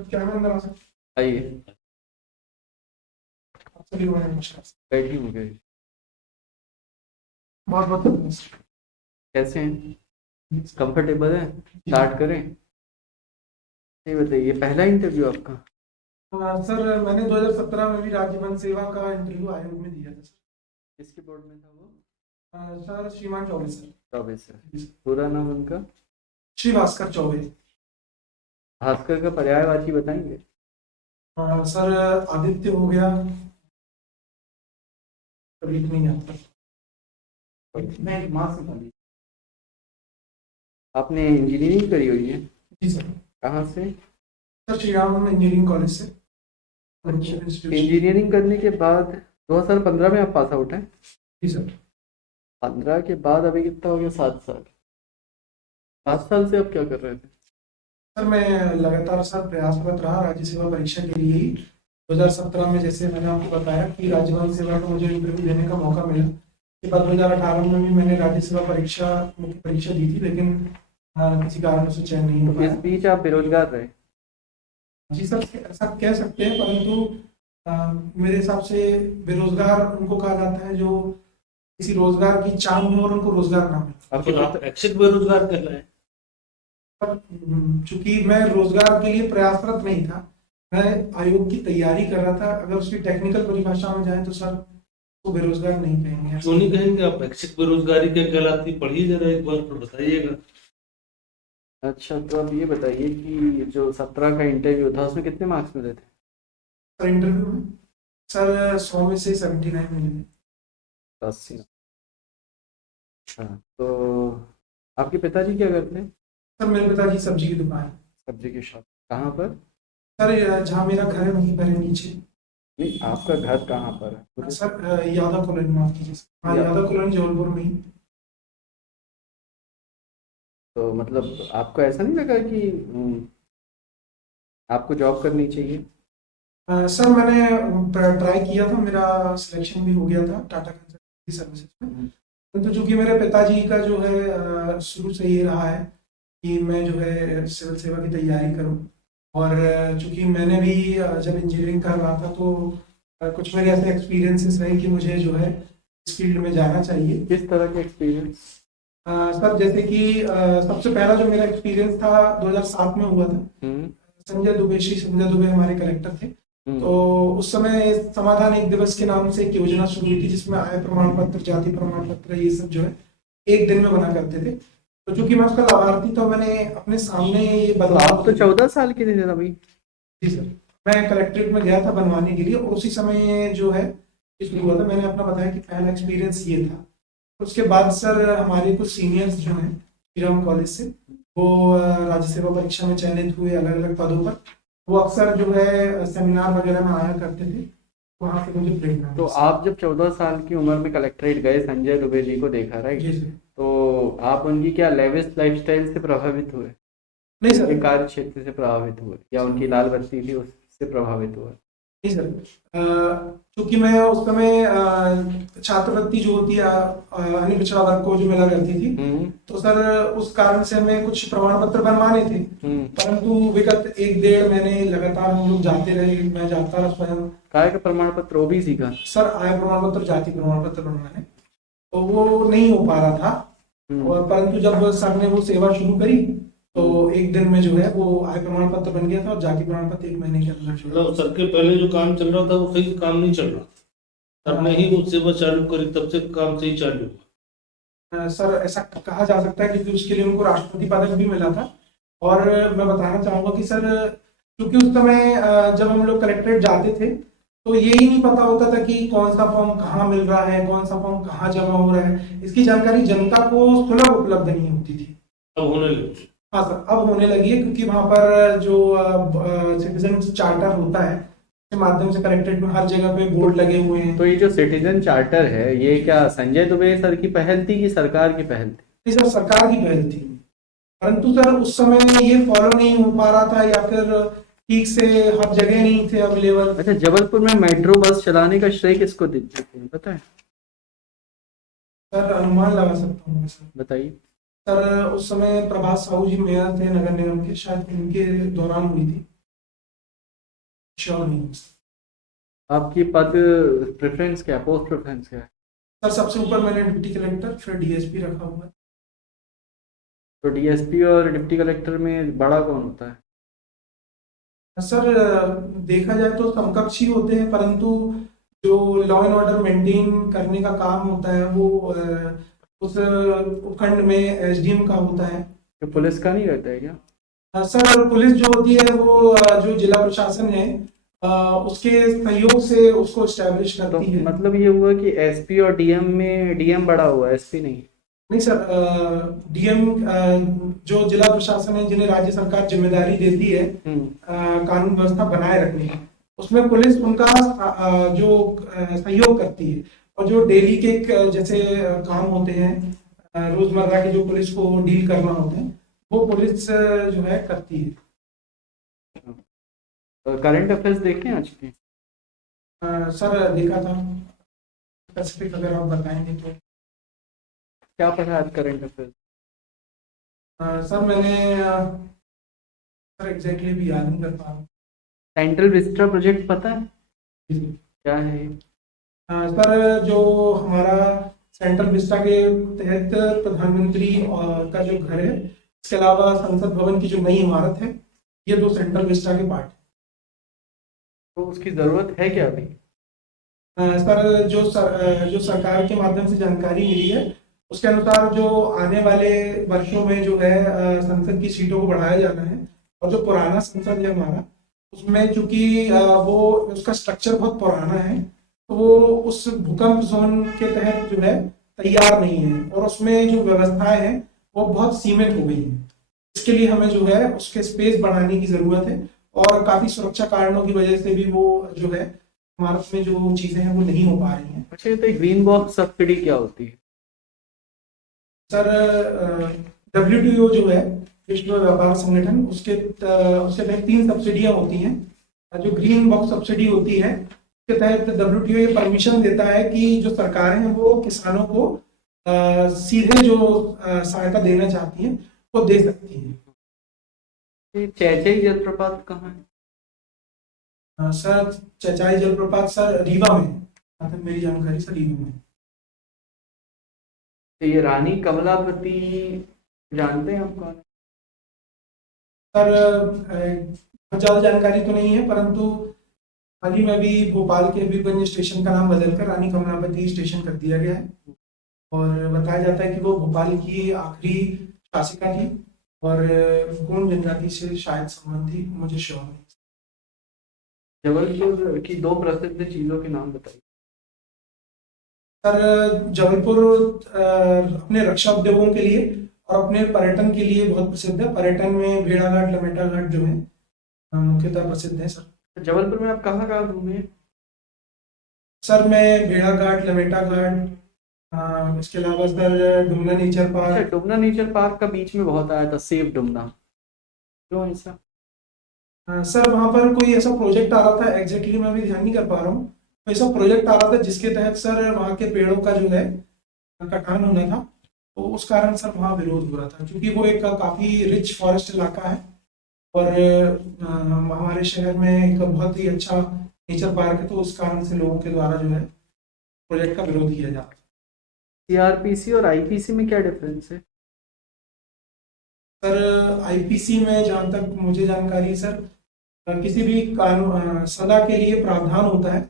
क्या मैं अंदर आ सकता आइए, हूँ? चलिए, नमस्कार। बैठी हूँ गई। बहुत बहुत धन्यवाद। कैसे हैं? कंफर्टेबल है? स्टार्ट करें? ये बताइए, पहला इंटरव्यू आपका? सर, मैंने 2017 में भी राज्य वन सेवा का इंटरव्यू आयोग में दिया था सर। किसके बोर्ड में था वो? सर, श्रीमान चौबे सर। चौबे सर। जी सर। पूरा नाम उनका? श्री भास्कर चौबे। भास्कर का पर्यायवाची बताएंगे? सर, आदित्य हो गया। कभी नहीं आता। मैं माँ से बोली। आपने इंजीनियरिंग करी हुई है? जी सर। कहाँ से? Sir, Shri Ram engineering college से। अच्छा। इंस्टीट्यूशन। इंजीनियरिंग करने के बाद 2015 में आप पास आउट हैं? जी सर। 15 के बाद अभी कितना हो गया? 7 साल। 7 साल से आप क्या कर रहे थे? सर, मैं लगातार सर प्रयासरत रहा राज्य सेवा परीक्षा के लिए ही। 2017 में जैसे मैंने आपको बताया कि राज्य वन सेवा का मुझे इंटरव्यू देने का मौका मिला। उसके बाद 2018 में भी मैंने राज्य सेवा परीक्षा मुख्य परीक्षा दी थी, लेकिन किसी कारण से चयन नहीं हो तो इस पाया। बीच आप बेरोजगार रहे? जी सर, ऐसा कह सकते हैं, परंतु मेरे हिसाब से बेरोजगार उनको कहा जाता है जो किसी रोजगार की चाह में और उनको रोजगार ना मिले। आपके आप ऐच्छिक बेरोजगार कहलाए। पर चूंकि मैं रोजगार के लिए प्रयासरत नहीं था, मैं आयोग की तैयारी कर रहा था। अगर उसकी टेक्निकल परिभाषा में जाए तो सर, वो बेरोजगार नहीं कहेंगे। क्यों नहीं कहेंगे? आप ऐच्छिक बेरोजगारी क्या कहलाती, पढ़िए जरा एक बार तो बताइएगा। अच्छा, तो अब ये बताइए कि जो 17 का इंटरव्यू था उसमें कितने मार्क्स मिले थे? सर, इंटरव्यू में सर 100 में से 79 मिले। 80। अच्छा, तो आपके पिताजी क्या करते हैं? सर, मेरे पिताजी सब्जी की दुकान है। सब्जी की शॉप कहाँ पर? सर, जहाँ मेरा घर है वहीं पर है, नीचे। नहीं, आपका घर कहाँ पर है मुझे? सर, यादव कॉलोनी, माफ कीजिए सर। हाँ, या यादव कॉलोनी, जबलपुर में ही। तो मतलब आपको ऐसा नहीं लगा कि आपको जॉब करनी चाहिए? सर, मैंने ट्राई किया था, मेरा सिलेक्शन भी हो गया था टाटा कंसल्टेंसी सर्विसेज में। हम्म। परंतु चूंकि मेरे पिताजी का जो है शुरू से ये रहा है कि मैं जो है सिविल सेवा की तैयारी करूं। और चूंकि मैंने भी जब इंजीनियरिंग कर रहा था तो कुछ मेरे ऐसे एक्सपीरियंसेस रहे कि मुझे जो है इस फील्ड में जाना चाहिए। किस तरह के एक्सपीरियंस? सर, जैसे कि सबसे पहला जो मेरा एक्सपीरियंस था 2007 में हुआ था। हम्म। श्री संजय दुबे हमारे कलेक्टर थे। तो हम्म। उस समय समाधान एक दिवस के नाम से एक योजना शुरू हुई थी, जिसमें आय प्रमाण पत्र, जाति प्रमाण पत्र, ये सब जो है एक दिन में बना करते थे। तो चूंकि मैं उसका लाभार्थी था, मैंने अपने सामने ये तो बदलाव आप तो 14 साल के थे तभी? जी सर। मैं कलेक्ट्रेट में गया था बनवाने के लिए, और उसी समय ये जो है ये शुरू हुआ था। मैंने अपना बताया कि पहला एक्सपीरियंस ये था। उसके बाद सर, हमारे कुछ सीनियर्स जो हैं श्रीराम कॉलेज से, वो राज्य सेवा परीक्षा में चयनित हुए अलग अलग पदों पर। वो अक्सर जो है सेमिनार वगैरह में आया करते थे। वहाँ से मुझे प्रेरणा तो मिली सर। आप जब 14 साल की उम्र में कलेक्ट्रेट गए, संजय दुबे जी को देखा, जी राइट? सर। तो आप उनकी क्या लेविश लाइफस्टाइल से प्रभावित हुए? नहीं उनके सर। कार्य क्षेत्र से प्रभावित हुए, या उनकी लाल बत्ती थी उससे प्रभावित हुए? नहीं सर। चूंकि मैं उस समय छात्रवृत्ति जो होती है अन्य पिछड़ा वर्ग को जो मिला करती थी, हम्म। तो सर उस कारण से हमें कुछ प्रमाण पत्र बनवाने थे। हम्म। परंतु विगत एक डेढ़ महीने लगातार हम लोग जाते रहे, मैं जाता रहा स्वयं। काय का प्रमाण पत्र ओबीसी का? सर, आय प्रमाण पत्र, जाति प्रमाण पत्र बनवाने, तो वो नहीं हो पा रहा था। हम्म। और परंतु जब सर ने वो सेवा शुरू करी, तो हम्म। एक दिन में जो है वो आय प्रमाण पत्र बन गया था, और जाति प्रमाण पत्र एक महीने के अंदर जो है। मतलब सर के पहले जो काम चल रहा था वो सही काम नहीं चल रहा था। सर ने ही वो सेवा चालू करी, तब से काम सही चालू हुआ। सर, ऐसा कहा जा सकता है, क्योंकि उसके लिए उनको राष्ट्रपति पदक भी मिला था। और मैं बताना चाहूंगा कि सर, क्योंकि उस समय जब हम लोग कलेक्ट्रेट जाते थे, तो ये ही नहीं पता होता था कि कौन सा फॉर्म कहाँ मिल रहा है, कौन सा फॉर्म कहाँ जमा हो रहा है। इसकी जानकारी जनता को सुलभ उपलब्ध नहीं होती थी। अब होने लगी। हाँ सर, अब होने लगी है, क्योंकि वहां पर जो सिटीजन चार्टर होता है, के माध्यम से कलेक्ट्रेट में हर जगह पे बोर्ड लगे हुए हैं। तो ये जो सिटीजन चार्टर है, ये क्या संजय दुबे सर की पहल थी कि सरकार की पहल थी? नहीं सर, सरकार की पहल थी। परंतु सर उस समय ये फॉलो नहीं हो पा रहा था, या फिर ठीक से हर जगह नहीं थे अवेलेबल। अच्छा, जबलपुर में मेट्रो बस चलाने का श्रेय किसको देते हैं पता है? सर, अनुमान लगा सकता हूँ मैं सर। बताइए। सर, उस समय प्रभात साहू जी मेयर थे नगर निगम के, शायद इनके दौरान हुई थी। श्योर नहीं हूँ आपकी पद प्रेफरेंस क्या है, पोस्ट प्रेफरेंस क्या है? सर। सबसे ऊपर मैंने डिप्टी कलेक्टर फिर डीएसपी रखा हुआ है। तो डीएसपी और डिप्टी कलेक्टर में बड़ा कौन होता है? सर देखा जाए तो समकक्ष ही होते हैं, परंतु जो लॉ एंड ऑर्डर मेंटेन करने का काम होता है वो उस उपखंड में एसडीएम का होता है। तो पुलिस का नहीं रहता है क्या? सर पुलिस जो होती है वो जो जिला प्रशासन है उसके सहयोग से उसको स्टैब्लिश तो करती है। मतलब ये हुआ कि एसपी और डीएम में डीएम बड़ा हुआ है, एसपी नहीं? नहीं सर, डीएम जो जिला प्रशासन है जिन्हें राज्य सरकार जिम्मेदारी देती है कानून व्यवस्था बनाए रखने की, उसमें पुलिस उनका जो सहयोग करती है। और जो डेली के जैसे काम होते हैं रोजमर्रा के जो पुलिस को डील करना होते हैं वो पुलिस जो है करती है। करंट अफेयर्स देखे हैं आज के? सर देखा था, स्पेसिफिक अगर आप बताएंगे तो। क्या पढ़ा आज करंट अफेयर्स? सर मैंने सर एग्जैक्टली भी याद नहीं कर पा रहा सेंट्रल विस्टा प्रोजेक्ट पता है हूँ। क्या है ये? सर जो हमारा सेंट्रल विस्टा के तहत प्रधानमंत्री का जो घर है, इसके अलावा संसद भवन की जो नई इमारत है, ये दो सेंट्रल विस्टा के पार्ट तो उसकी ज़रूरत है क्या अभी? है। सर जो सरकार के माध्यम से जानकारी मिली है उसके अनुसार जो आने वाले वर्षों में जो है संसद की सीटों को बढ़ाया जाना है। और जो पुराना संसद है हमारा, उसमें चूंकि वो उसका स्ट्रक्चर बहुत पुराना है, तो वो उस भूकंप जोन के तहत जो है तैयार नहीं है और उसमें जो व्यवस्थाएं हैं वो बहुत सीमित हो गई हैं। इसके लिए हमें जो है उसके स्पेस बढ़ाने की जरूरत है और काफी सुरक्षा कारणों की वजह से भी वो जो है इमारत में जो चीजें हैं वो नहीं हो पा रही हैं। अच्छा, तो ग्रीन बॉक्स सब्सिडी क्या होती है? सर WTO जो है, विश्व व्यापार संगठन, उसके तहत 3 सब्सिडियां होती हैं। जो ग्रीन बॉक्स सब्सिडी होती है उसके तहत WTO ये परमिशन देता है कि जो सरकारें हैं वो किसानों को सीधे जो सहायता देना चाहती हैं वो दे सकती हैं। ये चैचई जलप्रपात कहाँ है? सर चचाई जलप्रपात सर रीवा में, जहाँ तक मेरी जानकारी सर रीवा में। तो ये रानी कमलापति जानते हैं आप कौन है? सर बहुत ज़्यादा जानकारी तो नहीं है, परंतु हाल ही में भी भोपाल के हबीबगंज स्टेशन का नाम बदलकर रानी कमलापति स्टेशन कर दिया गया है। और बताया जाता है कि वो भोपाल की आखिरी शासिका थी और गोंड जनजाति से शायद संबंधी, मुझे श्योर नहीं। जबलपुर की 2 प्रसिद्ध चीज़ों के नाम बताइए। सर जबलपुर अपने रक्षा उद्योगों के लिए और अपने पर्यटन के लिए बहुत प्रसिद्ध है। पर्यटन में भेड़ाघाट लमेटा घाट जो है मुख्यतः प्रसिद्ध है सर। तो जबलपुर में आप कहाँ कहाँ घूमे? सर मैं भेड़ाघाट, लमेटा घाट, इसके अलावा सर डुमना नेचर अच्छा, पार्क। डुमना नेचर पार्क का बीच में बहुत आया था, सेव डुमना, क्यों ऐसा? सर वहाँ पर कोई ऐसा प्रोजेक्ट आ रहा था, एग्जैक्टली मैं भी ध्यान नहीं कर पा रहा हूँ। तो ऐसा प्रोजेक्ट आ रहा था जिसके तहत सर वहाँ के पेड़ों का जो है कटान होना था, तो उस कारण सर वहाँ विरोध हो रहा था, क्योंकि वो एक काफ़ी रिच फॉरेस्ट इलाका है और हमारे शहर में एक बहुत ही अच्छा नेचर पार्क है, तो उस कारण से लोगों के द्वारा जो है प्रोजेक्ट का विरोध किया जा रहा है। सीआरपीसी और आईपीसी में क्या डिफरेंस है? सर आईपीसी में जहाँ तक मुझे जानकारी है सर, किसी भी कानून सजा के लिए प्रावधान होता है,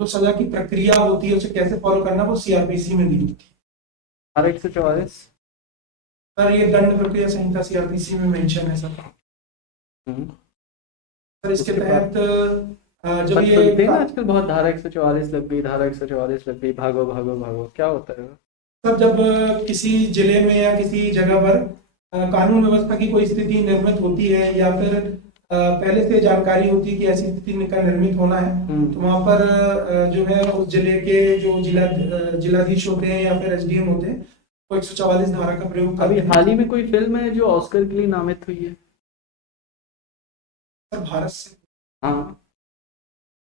तो सजा की प्रक्रिया होती है उसे कैसे फॉलो करना, वो सीआरपीसी में दी होती है। धारा 144? सर ये दंड प्रक्रिया संहिता सीआरपीसी में मेंशन है सर। सर इसके उसके तहत जब पर ये सुनते हैं ना आजकल बहुत, धारा 144 लग गई, धारा 144 लग गई, भागो भागो भागो, क्या होता है? सर जब किसी जिले में या किसी जगह पर कानून व्यवस्था की कोई स्थिति निर्मित होती है या फिर पहले से जानकारी होती है कि ऐसी स्थिति का निर्मित होना है, तो वहाँ पर जो है उस जिले के जो जिलाधीश होते हैं या फिर एसडीएम होते हैं वो 144 धारा का प्रयोग करते अभी हैं। हाल ही में कोई फिल्म है जो ऑस्कर के लिए नामित हुई है? सर भारत से, हाँ।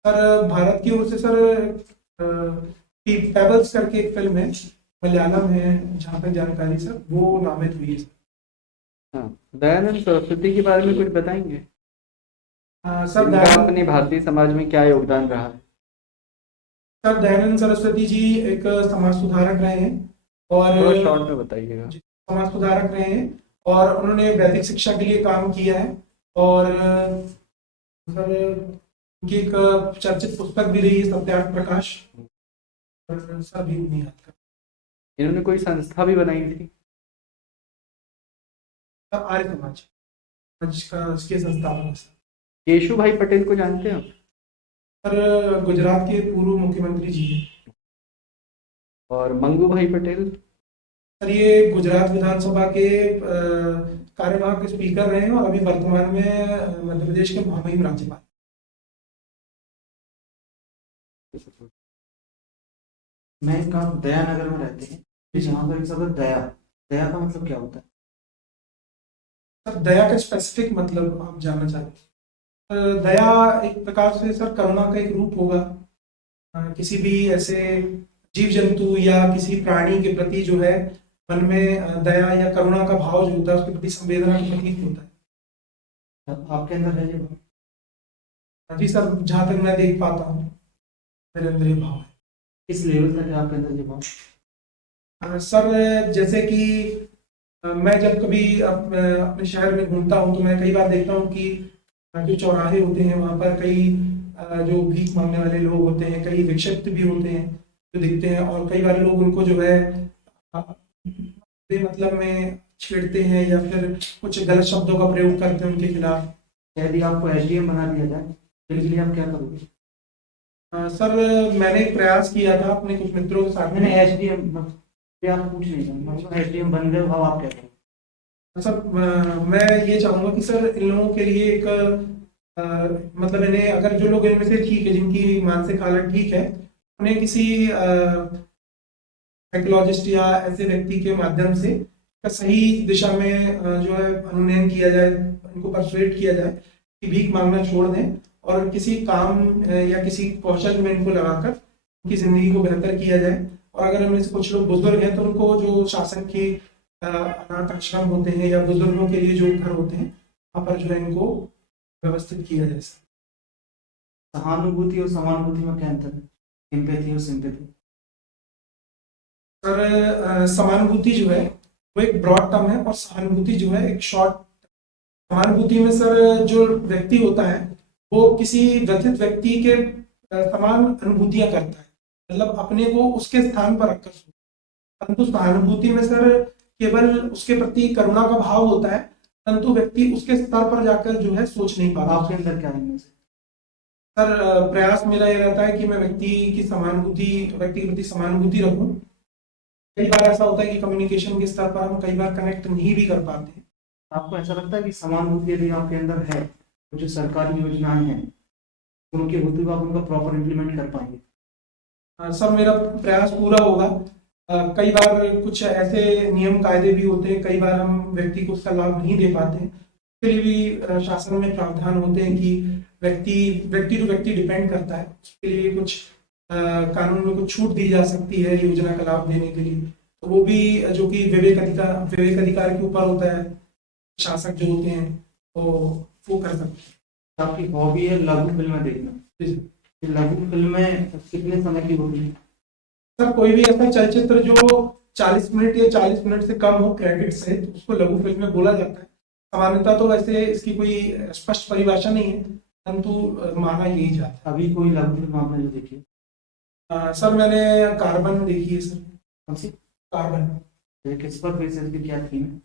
सर भारत की ओर से सर पेबल्स करके एक फिल्म है, मलयालम है जहाँ तक जानकारी सर, वो नामित हुई है। हाँ, दयानंद सरस्वती के बारे में कुछ बताएंगे? सर इनका अपने भारतीय समाज में क्या योगदान रहा है? सर दयानंद सरस्वती जी एक समाज सुधारक रहे हैं और थोड़ा शॉर्ट में बताइएगा। समाज सुधारक रहे हैं और उन्होंने वैदिक शिक्षा के लिए काम किया है। और सर उनकी एक चर्चित पुस्तक भी रही है सत्यार्थ प्रकाश। और सर भी नहीं याद कर। इन्होंने कोई संस्था भी बनाई थी? सर आर्य समाज का उसके संस्थापक हैं सर। केशु भाई पटेल को जानते हो? सर गुजरात के पूर्व मुख्यमंत्री जी हैं। और मंगू भाई पटेल? सर ये गुजरात विधानसभा के कार्यवाहक स्पीकर रहे हैं और अभी वर्तमान में मध्य प्रदेश के महामहिम राज्यपाल। मैं का दयानगर में रहते हैं, जहाँ पर एक शब्द दया, दया का मतलब क्या होता है? सर दया का स्पेसिफिक मतलब आप जानना चाहते हैं? दया एक प्रकार से सर करुणा का एक रूप होगा। किसी भी ऐसे जीव जंतु या किसी प्राणी के प्रति जो है मन में दया या करुणा का भाव जो होता है उसके प्रति संवेदना का प्रतीक होता है। आपके अंदर है ये भाव? जी सर जहाँ तक मैं देख पाता हूँ मेरे अंदर ये भाव है। किस लेवल तक है आपके अंदर ये भाव? सर जैसे कि मैं जब कभी अपने शहर में घूमता हूँ तो मैं कई बार देखता हूँ कि जो चौराहे होते हैं वहाँ पर कई जो भीख मांगने वाले लोग होते हैं, कई विक्षिप्त भी होते हैं जो दिखते हैं और कई बार लोग उनको जो है मतलब में छेड़ते हैं या फिर कुछ गलत शब्दों का प्रयोग करते हैं उनके खिलाफ। यदि आपको एसडीएम बना दिया जाए तो इसके लिए आप क्या करोगे? सर मैंने एक प्रयास किया था अपने कुछ मित्रों के साथ। मैंने एसडीएम आप पूछ नहीं सकते, एसडीएम बन गए हो, अब आप क्या करोगे? सर मैं ये चाहूँगा कि सर इन लोगों के लिए एक मतलब इन्हें अगर जो लोग इनमें से ठीक है जिनकी मानसिक हालत ठीक है उन्हें किसी साइकोलॉजिस्ट या ऐसे व्यक्ति के माध्यम से सही दिशा में जो है अनुनयन किया जाए, उनको परसुएट किया जाए कि भीख मांगना छोड़ दें और किसी काम या किसी कौशल में इनको लगाकर उनकी जिंदगी को बेहतर किया जाए। और अगर इनमें से कुछ लोग बुजुर्ग हैं तो उनको जो शासन के अनाथ आश्रम होते हैं या बुजुर्गों के लिए जो घर होते हैं वहाँ पर जो है इनको व्यवस्थित किया जाए। सहानुभूति और समानुभूति में क्या अंतर है? सिंपैथी और सिंपैथी? सर समानुभूति जो है वो एक ब्रॉड टर्म है और सहानुभूति जो है एक शॉर्ट। समानुभूति में सर जो व्यक्ति होता है वो किसी व्यथित व्यक्ति के समान अनुभूतियां करता है, मतलब अपने को उसके स्थान पर रखकर। परंतु सहानुभूति में सर केवल उसके प्रति करुणा का भाव होता है, परंतु व्यक्ति उसके स्तर पर जाकर जो है सोच नहीं पाता। आपके अंदर क्या है? सर प्रयास मेरा ये रहता है कि मैं व्यक्ति के प्रति समानुभूति रखूं। कई बार ऐसा होता है कि कम्युनिकेशन के स्तर पर हम कई बार कनेक्ट नहीं भी कर पाते हैं। आपको ऐसा लगता है कि समानुभूति यदि आपके अंदर है तो जो सरकारी योजनाएं हैं उनके होते हुए आप उनका प्रॉपर इम्प्लीमेंट कर पाएंगे? सर मेरा प्रयास पूरा होगा। कई बार कुछ ऐसे नियम कायदे भी होते हैं, कई बार हम व्यक्ति को उसका लाभ नहीं दे पाते हैं। उसके लिए भी शासन में प्रावधान होते हैं कि व्यक्ति टू व्यक्ति डिपेंड करता है, उसके लिए कुछ कानून में कुछ छूट दी जा सकती है योजना का लाभ देने के लिए। तो वो भी जो कि विवेक अधिकार के ऊपर होता है, शासक जो होते हैं तो वो कर सकते हैं। आपकी हॉबी है लघु फिल्में देखना, लघु फिल्में कितने समय की होगी? सर कोई भी ऐसा चलचित्र जो 40 मिनट या 40 मिनट से कम हो क्रेडिट से तो उसको लघु फिल्म में बोला जाता है। सामान्यतः तो वैसे इसकी कोई स्पष्ट परिभाषा नहीं है, परंतु माना यही जाता है। अभी कोई लघु फिल्म आपने जो देखी है? सर मैंने कार्बन देखी है सर। कौन सी? कार्बन। ये किस पर बेस्ड है, क्या थीम है?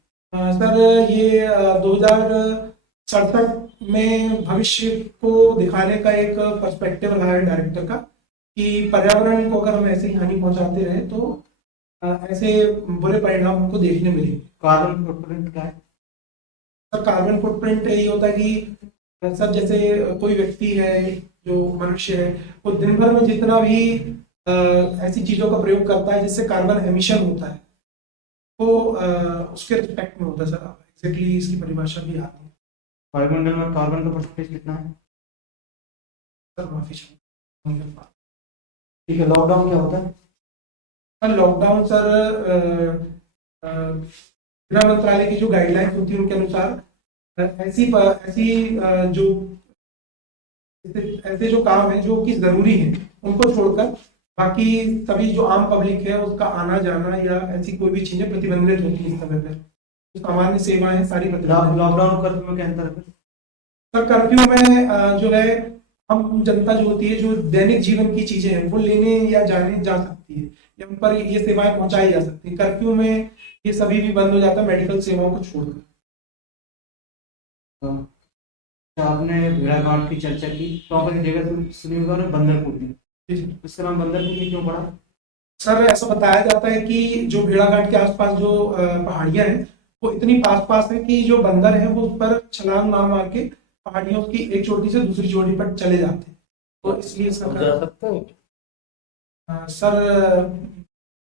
सर ये 2067 में भविष्य को दिखाने का एक पर्सपेक्टिव रहा है डायरेक्टर का कि पर्यावरण को अगर हम ऐसे ही हानि पहुंचाते रहे तो ऐसे बुरे परिणाम हमको देखने मिलेंगे। कार्बन फुटप्रिंट क्या है? सर कार्बन फुटप्रिंट यही होता है कि सर जैसे कोई व्यक्ति है जो मनुष्य है वो दिन भर में जितना भी ऐसी चीजों का प्रयोग करता है जिससे कार्बन एमिशन होता है वो उसके रिस्पेक्ट में होता है। सर एग्जैक्टली इसकी परिभाषा भी आती है। वायुमंडल में कार्बन का परसेंटेज कितना है? सर माफी चाहूँगा। ठीक है, लॉकडाउन क्या होता है? सर लॉकडाउन सर गृह मंत्रालय की जो गाइडलाइंस होती है उनके अनुसार ऐसी जो ऐसे ऐसे जो काम है जो कि जरूरी है उनको छोड़कर बाकी सभी जो आम पब्लिक है उसका आना जाना या ऐसी कोई भी चीजें प्रतिबंधित होती है इस समय पर। जो सामान्य सेवाएं सारी प्रतिबंधित। लॉकडाउन कर्फ्यू में क्या अंतर है? सर कर्फ्यू में जो है हम जनता जो होती है जो दैनिक जीवन की चीजें हैं वो लेने या जाने जा सकती है या उन पर ये सेवाएं पहुंचाई जा सकती है। कर्फ्यू में ये सभी भी बंद हो जाता है मेडिकल सेवाओं को छोड़कर। तो आपने भेड़ाघाट की चर्चा की, तो आपने जगह सुनी होगा ना बंदरपुर, इसका नाम बंदरपुर क्यों पड़ा? सर ऐसा बताया जाता है कि जो भेड़ाघाट के आसपास जो पहाड़ियां हैं वो इतनी पास पास है कि जो बंदर है वो उस पर छलांग मार मार के पहाड़ियों की एक चोटी से दूसरी चोटी पर चले जाते हैं, तो इसलिए जा सकते हैं। सर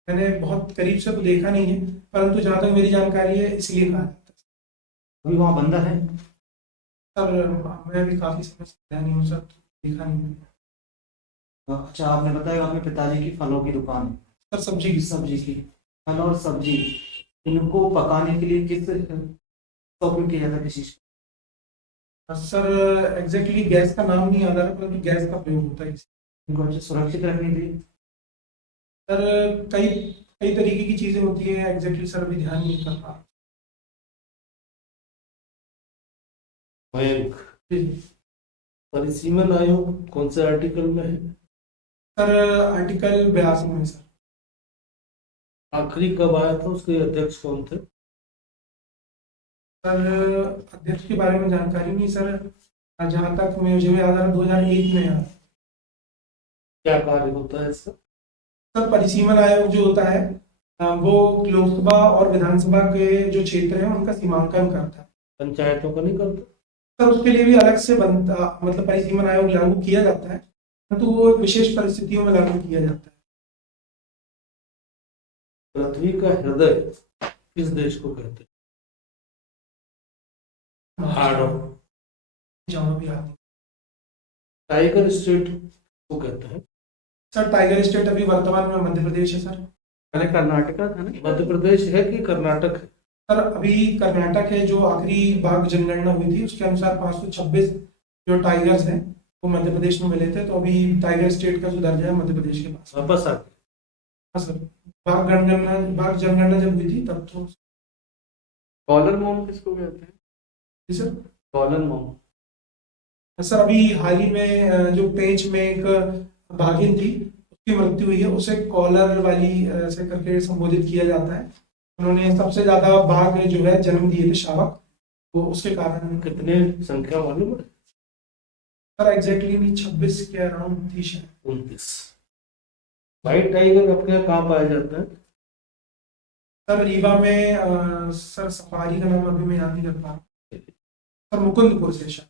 मैंने बहुत करीब से तो देखा नहीं है परंतु जहां तक मेरी जानकारी है इसलिए कहा जाता है। अभी वहाँ बंदर है? सर मैं भी काफी समय से गया नहीं हूँ सर, तो देखा नहीं है। अच्छा, आपने बताया आपके पिताजी की फलों की दुकान है, सर सब्जी की सब्जी की, फल और सब्जी, इनको पकाने के लिए किस उपयोग किया जाता है, किस चीज? सर एग्जैक्टली गैस का नाम नहीं याद आ रहा परंतु गैस का प्रयोग होता है इनको अच्छे सुरक्षित रखने के लिए? सर कई कई तरीके की चीजें होती है एग्जैक्टली सर अभी ध्यान नहीं कर पा मयंक, रहा। परिसीमन आयोग कौन से आर्टिकल में है? सर आर्टिकल 82 में सर। आखिरी कब आया था, उसके अध्यक्ष कौन थे? सर अध्यक्ष के बारे में जानकारी नहीं सर, जहाँ तक मुझे याद आ रहा 2001 में यार। क्या कार्य होता है इसका? सर परिसीमन आयोग जो होता है वो लोकसभा और विधानसभा के जो क्षेत्र हैं उनका सीमांकन करता है। पंचायतों का नहीं करता? सर उसके लिए भी अलग से बनता मतलब परिसीमन आयोग लागू किया जाता है परंतु वो विशेष परिस्थितियों में लागू किया जाता है। पृथ्वी का हृदय किस देश को कहते हैं? हार्ट ऑफ जहाँ भी आते हैं। टाइगर स्टेट को कहते हैं? सर टाइगर स्टेट अभी वर्तमान में मध्य प्रदेश है सर। पहले कर्नाटका था ना? मध्य प्रदेश है कि कर्नाटक है? सर अभी कर्नाटक है, जो आखिरी बाघ जनगणना हुई थी उसके अनुसार 526 जो टाइगर्स हैं वो मध्य प्रदेश में मिले थे, तो अभी टाइगर स्टेट का जो दर्जा है मध्य प्रदेश के पास। वापस आ गए? हाँ सर, बाघ जनगणना जब हुई थी तब तो। कॉलर मोम किसको कहते हैं? जी सर। कॉलर मोम। सर अभी हाल ही में जो पेंच में एक बाघिन थी उसकी मृत्यु हुई है, उसे कॉलर वाली से करके संबोधित किया जाता है। उन्होंने सबसे ज्यादा बाघ जो है जन्म दिए थे शावक, तो उसके कारण। कितने संख्या मालूम है? सर एग्जैक्टली नहीं, 26 के अराउंड थी शायद। 29। व्हाइट टाइगर आपके यहाँ कहाँ पाया जाता है? सर रीवा में सर सफारी का नाम अभी मैं याद नहीं कर पा रहा सर, मुकुंदपुर से शायद।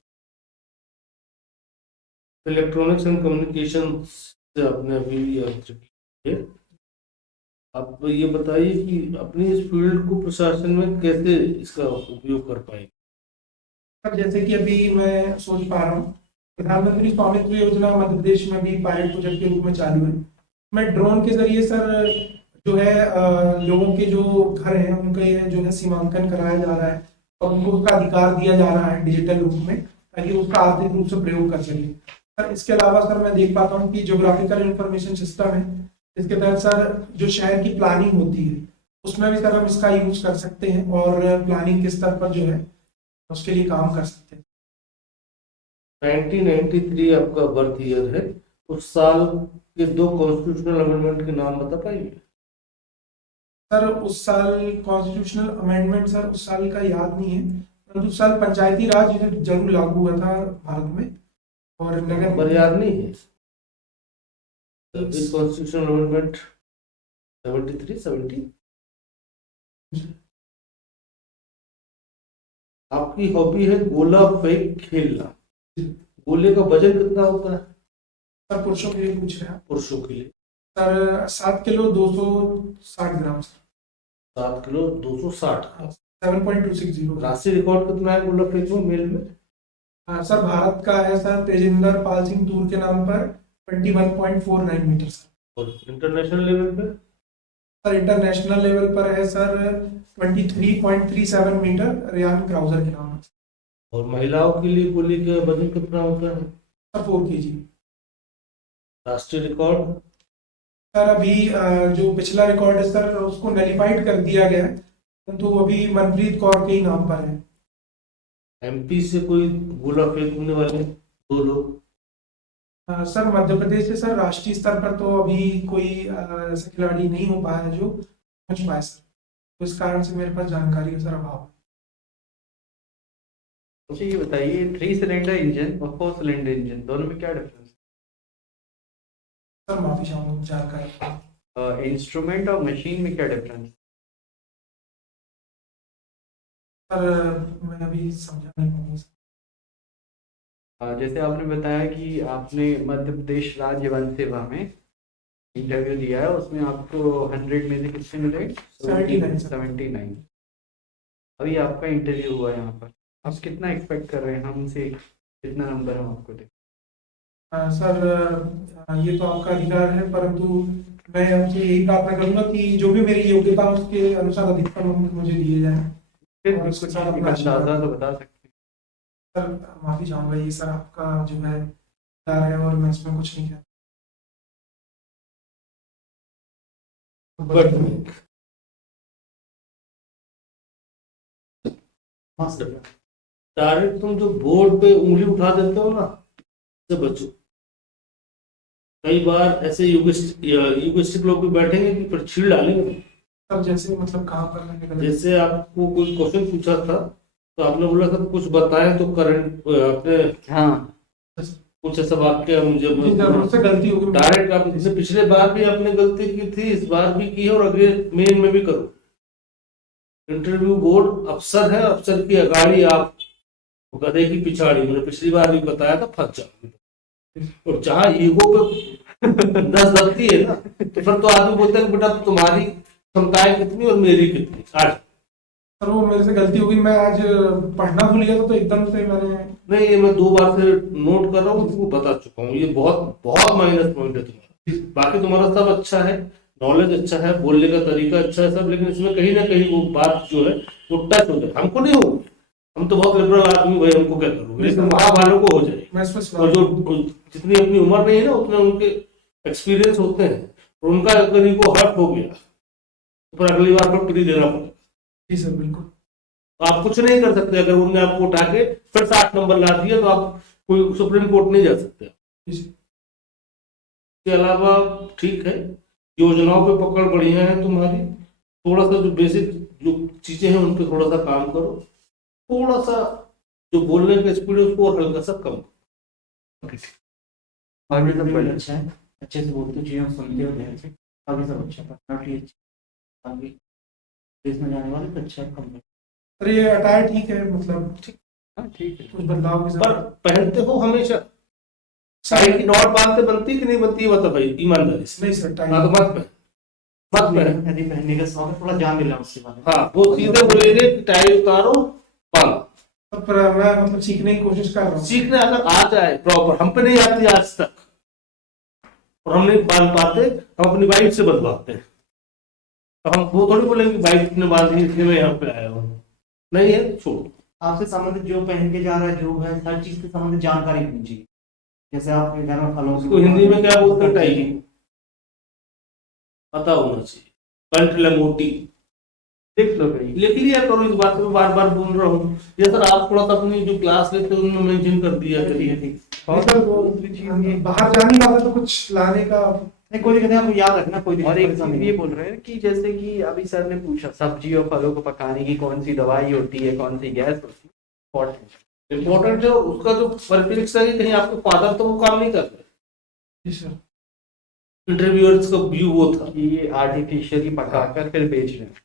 इलेक्ट्रॉनिक्स एंड कम्युनिकेशन से आपने अभी आंसर किया। आप ये बताइए कि अपनी इस फील्ड को प्रशासन में कैसे इसका उपयोग कर पाएंगे? सर जैसे कि अभी मैं सोच पा रहा हूँ, प्रधानमंत्री स्वामित्व योजना मध्य प्रदेश में भी पायलट प्रोजेक्ट के रूप में चालू है। मैं ड्रोन के जरिए सर जो है लोगों के जो घर हैं उनका ये जो है सीमांकन कराया जा रहा है और उनको उसका अधिकार दिया जा रहा है डिजिटल रूप में, ताकि उसका आर्थिक रूप से प्रयोग कर सके। सर इसके अलावा सर मैं देख पाता हूँ कि ज्योग्राफिकल इंफॉर्मेशन सिस्टम है, इसके तहत सर जो शहर की प्लानिंग होती है उसमें भी सर हम इसका यूज कर सकते हैं और प्लानिंग के स्तर पर जो है उसके लिए काम कर सकते हैं। 1993 आपका बर्थ ईयर है, उस साल के 2 कॉन्स्टिट्यूशनल अमेंडमेंट के नाम बता पाएंगे? सर उस साल कॉन्स्टिट्यूशनल अमेंडमेंट सर उस साल का याद नहीं है, परंतु उस साल पंचायती राज जरूर लागू हुआ था भारत में और नगर। पर याद नहीं है इस कॉन्स्टिट्यूशनल अमेंडमेंट 73 70? आपकी हॉबी है गोला फेंक खेलना। गोले का वजन कितना होता है? सर पुरुषों के लिए पूछ रहे हैं आप? पुरुषों के लिए sir 7 kilo 260 gram sir. 7 kilo 260 ग्राम। 7.260। राष्ट्रीय रिकॉर्ड कितना है गोला फेंक में मेल में? सर भारत का है सर तेजिंदर पाल सिंह तूर के नाम पर 21.49 मीटर सर। और इंटरनेशनल लेवल पे? सर इंटरनेशनल लेवल पर है सर 23.37 मीटर रियान क्राउजर के नाम पर। और महिलाओं के लिए गोली का वजन कितना होता है? Sir 4 kg। राष्ट्रीय रिकॉर्ड? सर अभी जो पिछला रिकॉर्ड है सर उसको नलिफाइड कर दिया गया है, परंतु अभी मनप्रीत कौर के ही नाम पर है। एमपी से कोई गोला फेंकने वाले 2 लोग? सर मध्य प्रदेश से सर राष्ट्रीय स्तर पर तो अभी कोई ऐसा खिलाड़ी नहीं हो पाया है जो पहुंच पाए सर, तो इस कारण से मेरे पास जानकारी का सर अभाव है। अच्छा ये बताइए 3 सिलेंडर इंजन और 4 सिलेंडर इंजन दोनों में क्या डिफरेंस सर माफी चाहूंगा जानकारी। है? इंस्ट्रूमेंट और मशीन में क्या डिफरेंस? सर मैं अभी समझा नहीं पाऊंगा सर। जैसे आपने बताया कि आपने मध्य प्रदेश राज्य वन सेवा में इंटरव्यू दिया है, उसमें आपको 100 में से कितने मिले? 79 सर। 79। अभी आपका इंटरव्यू हुआ है यहाँ पर, आप कितना एक्सपेक्ट कर रहे हैं हमसे, कितना नंबर हम आपको दें? सर ये तो आपका अधिकार है, परंतु मैं आपसे यही प्रार्थना करूंगा कि जो भी मेरी योग्यता है उसके अनुसार अधिकतम अंक मुझे दिए जाएं। फिर और भी उसके कुछ साथ अपना अंदाजा तो बता सकते हैं। सर माफी चाहूंगा, ये सर आपका जो है अधिकार है और मैं इसमें कुछ नहीं कहता। बट हाँ सर। डायरेक्ट तुम जो बोर्ड पे उंगली उठा देते हो ना, से बचो। कई बार ऐसे युगिस्टिक लोग भी बैठेंगे कि फिर छीड़ डालेंगे। सर जैसे मतलब कहाँ पर मैंने गलत? जैसे आपको कोई क्वेश्चन पूछा था तो आपने बोला था कुछ बताएं तो करंट अपने हाँ कुछ ऐसा वाक्य मुझे जी सर, मुझसे गलती होगी। डायरेक्ट आप जैसे पिछले बार भी आपने गलती की थी, इस बार भी की है और अगले मेन में भी करो। इंटरव्यू बोर्ड अफसर है, अफसर की अगाड़ी आप गधे की पिछाड़ी, मैंने पिछली बार भी बताया था, फंस जाओगे। और जहाँ ईगो पे नस दबती है ना, तो फिर तो आदमी बोलता है कि बेटा तुम्हारी क्षमताएं कितनी और मेरी कितनी। आज सर वो मेरे से गलती होगी, मैं आज पढ़ना भूल गया था तो एकदम से मैंने। नहीं, ये मैं 2 बार से नोट कर रहा हूँ, तुमको बता चुका हूँ। ये बहुत बहुत माइनस पॉइंट है तुम्हारा। बाकी तुम्हारा सब अच्छा है, नॉलेज अच्छा है, बोलने का तरीका अच्छा है सब, लेकिन इसमें कहीं ना कहीं वो बात जो है वो टच हो जाए। हमको नहीं हो, हम तो बहुत लिबरल आदमी भाई, हमको क्या करोगे, लेकिन वहां वालों को हो जाए। मैं इस पर और जो जितनी अपनी उम्र नहीं है ना, उतने उनके एक्सपीरियंस होते हैं, और उनका अगर इनको हर्ट हो गया तो फिर अगली बार पर प्री देना पड़ेगा। जी सर बिल्कुल। तो आप कुछ नहीं कर सकते। अगर उनने आपको उठा के फिर 60 नंबर ला दिया तो आप कोई सुप्रीम कोर्ट नहीं जा सकते। जी सर। इसके अलावा ठीक है, योजनाओं पे पकड़ बढ़िया है तुम्हारी। थोड़ा सा जो बेसिक जो चीजें हैं उन पे थोड़ा सा काम करो, थोड़ा सा जो बोलने का स्पीड है उसको और हल्का सा कम करो। आगे सब बढ़िया, अच्छा है, अच्छे से बोलते हो, चीज़ें सुनते हो ध्यान से, आगे सब अच्छा, पर्सनालिटी अच्छी, आगे देश में जाने वाले तो अच्छा है, कम सर ये अटायर ठीक है, मतलब ठीक, हाँ ठीक है। कुछ बदलाव की पर जरूरत पहनते हो हमेशा साड़ी की नॉट बांधते बनती कि नहीं बनती, ये बता भाई ईमानदारी से। नहीं सर टाइम। हाँ तो मत पहन। यदि पहनने का शौक है थोड़ा ध्यान दिला उसके बारे में। हाँ, वो सीधे बोलेंगे कि टाई उतारो बांधो। पर मैं मतलब सीखने की कोशिश कर रहा हूँ। सीखने अगर आ जाए प्रॉपर, हम पे नहीं आती आज तक और हम नहीं बांध पाते, हम अपनी वाइफ से बंधवाते हैं। तो हम वो थोड़ी बोलेंगे वाइफ ने बांधी इसलिए मैं यहाँ पे आया हूँ, नहीं है, छोड़ो। आपसे संबंधित जो पहन के जा रहा है, जो है हर चीज से संबंधित जानकारी होनी चाहिए। जैसे आपके घर में फलों उसको हिंदी में क्या बोलते हैं, टाई पता होना चाहिए। पैंट लंगोटी देख लो भाई, लिख लिया करो, इस बात में बार बार बोल रहा हूँ। ये सर आप थोड़ा सा अपनी जो क्लास लेते हैं उनमें मेंशन कर दिया करिए। और सर वो बाहर जाने वाला तो कुछ लाने का नहीं, कोई दिक्कत नहीं, आपको याद रखना, कोई और एक परेशानी चीज नहीं। ये बोल रहे हैं कि जैसे कि अभी सर ने पूछा सब्जी और फलों को पकाने की कौन सी दवाई होती है, कौन सी गैस होती है, इम्पोर्टेंट जो उसका जो परिप्रेक्ष्य है, कहीं आपके फादर तो वो काम नहीं कर रहे। जी सर। इंटरव्यूअर्स का व्यू वो था कि ये आर्टिफिशियली पकाकर फिर बेच रहे हैं।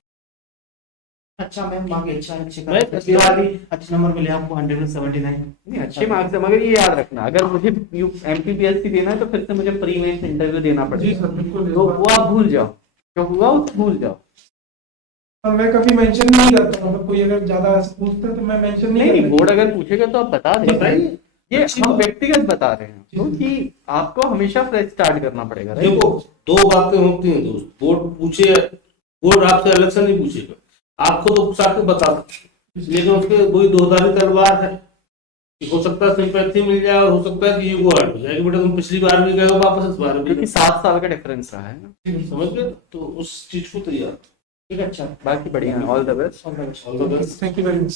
अच्छा मैम, बाकी अच्छा है, अच्छे मैं- का इसके बाद भी अच्छे नंबर मिले आपको 179। नहीं अच्छे मार्क्स है, मगर ये याद रखना अगर मुझे MPPSC देना है तो फिर से मुझे प्री मेंस इंटरव्यू देना जी पड़ेगा। सर बिल्कुल। तो वो आप भूल जाओ, जो हुआ वो भूल जाओ। और मैं कभी मेंशन नहीं करता, मतलब कोई अगर ज्यादा पूछता है तो मैं मेंशन नहीं नहीं करता। बोर्ड अगर पूछेगा तो आप बता दें। बताइए। ये अच्छी हम बात। व्यक्तिगत बता रहे हैं क्योंकि आपको हमेशा फ्रेश स्टार्ट करना पड़ेगा। राइट? देखो 2 बातें होती हैं दोस्त, बोर्ड पूछे, बोर्ड आपसे अलग से नहीं पूछेगा, आपको तो पूछा के बता सकते, लेकिन उसके वही 2 धारी तलवार है। कि हो सकता है सिंपैथी मिल जाए और हो सकता है कि ईगो हर्ट हो जाए कि बेटा तुम पिछली बार भी गए हो वापस इस बार भी क्योंकि 7 साल का डिफरेंस रहा है ना। समझ गए, तो उस चीज को तैयार ठीक है, अच्छा। बाकी बढ़िया, all the best. All the best. All the best. Thank you very much.